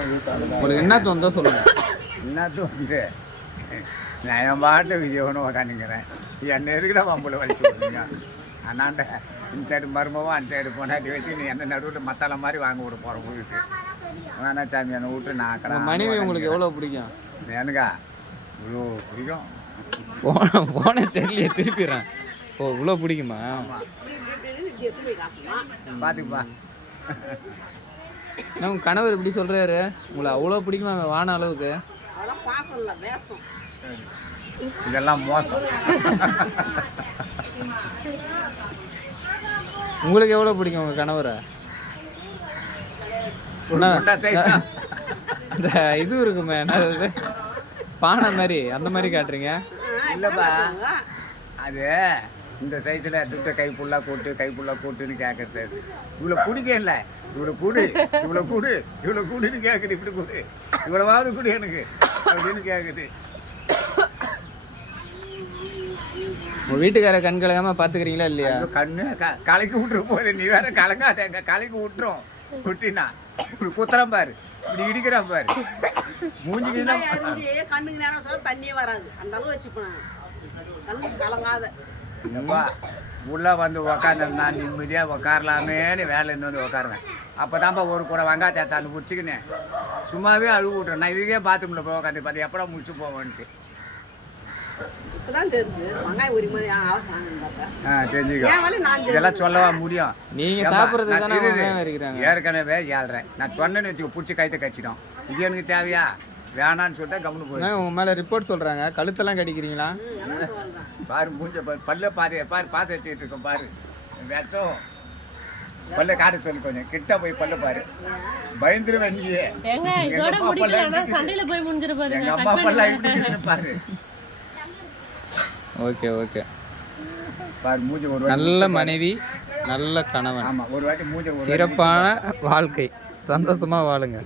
உங்களுக்கு என்ன தோணுதோ சொல்லுங்க. என்ன தோணுது? நான் என் பாட்டில் விஜயவனும் உக்காந்துக்கிறேன். என்ன எதுக்கிட்ட வம்புல வலிச்சு விடுங்க. அண்ணாண்ட இந்த சைடு மருமவும் அந்த சைடு பொண்டாட்டி வச்சு நீ என்ன நடுவில் மத்தால மாதிரி வாங்க விட போகிற வீட்டுக்கு. வேணா சாமி என்னை விட்டு நான் கடை. மனைவி உங்களுக்கு எவ்வளோ பிடிக்கும்? எனக்கா இவ்வளோ பிடிக்கும். போனே தெரியலையே, திருப்பிடுறேன். ஓ இவ்வளோ பிடிக்குமா? பார்த்துப்பா. உங்கள் கணவர் இப்படி சொல்கிறாரு, உங்களை அவ்வளோ பிடிக்குமா வான அளவுக்கு? இதெல்லாம் மோசம். உங்களுக்கு எவ்வளோ பிடிக்கும் உங்கள் கணவரை? இந்த இது இருக்குமே என்னது பானை மாதிரி, அந்த மாதிரி காட்டுறீங்க. இல்லைப்பா, அது இந்த சைஸில் துட்ட கை ஃபுல்லாக கூட்டுன்னு கேட்கறது. அது இவ்வளோ பிடிக்கல, இவ்வளோ கூடு இவ்வளோ கூடு இவ்வளோ கூடுன்னு கேட்குது. இப்படி கூடு இவ்வளோவாவது கூடு எனக்கு அப்படின்னு கேட்குது. உங்கள் வீட்டுக்கார கண் கலங்காமல் பார்த்துக்கிறீங்களா இல்லையா? கண்ணு கலைக்கு விட்டுரு போகுது. நீ வேற கலங்காத, எங்கள் கலைக்கு விட்டுரும். குட்டினா இப்படி குத்துறான் பாரு, இப்படி இடிக்கிறான் பாரு. மூஞ்சிக்கு கண்ணுக்கு நேரம் சொல்ல தண்ணியே வராது, அந்த அளவு வச்சுப்பேன். கண்ணுக்கு கலங்காத இல்லைப்பா. உள்ளே வந்து உக்காந்து நான் நிம்மதியாக உக்காரலாமேன்னு வேலை இன்னும் வந்து உக்காருவேன். அப்போ தான்ப்பா ஒரு கூட வெங்காயத்தை தாண்டு பிடிச்சிக்கினேன் சும்மாவே அழுவு விட்றேன். நான் இதுக்கே பாத்ரூமில் போய் உக்காந்து பார்த்து எப்படா முடிச்சு போவேன்ட்டு. இதெல்லாம் சொல்லவா முடியும்? ஏற்கனவே ஏழ்றேன். நான் சொன்னேன்னு வச்சுக்க பிடிச்சி கைத்தை கச்சிடும். இது எனக்கு தேவையா வேணான்னு சொல்லிட்டு கம்முன்னு போய் உங்க மேல ரிப்போர்ட் சொல்றாங்க. கழுத்தெல்லாம் கடிக்கிறீங்களா? பாரு மூஞ்ச பாரு, பல்ல பாரு பாரு, பாச வச்சுட்டு இருக்கோம் பாரு. விஷம் பல்ல காட்ட சொல்லி கொஞ்சம் கிட்ட போய் பல்ல பாரு. பயந்துருவேன் நீ. எங்க அம்மா பல்லாம் இப்படி பாரு. Okay okay. பாரு மூஞ்ச ஒரு நல்ல மனைவி, நல்ல கணவன். ஆமா, ஒரு வாட்டி மூஞ்ச சிறப்பான வாழ்க்கை, சந்தோஷமா வாழுங்க.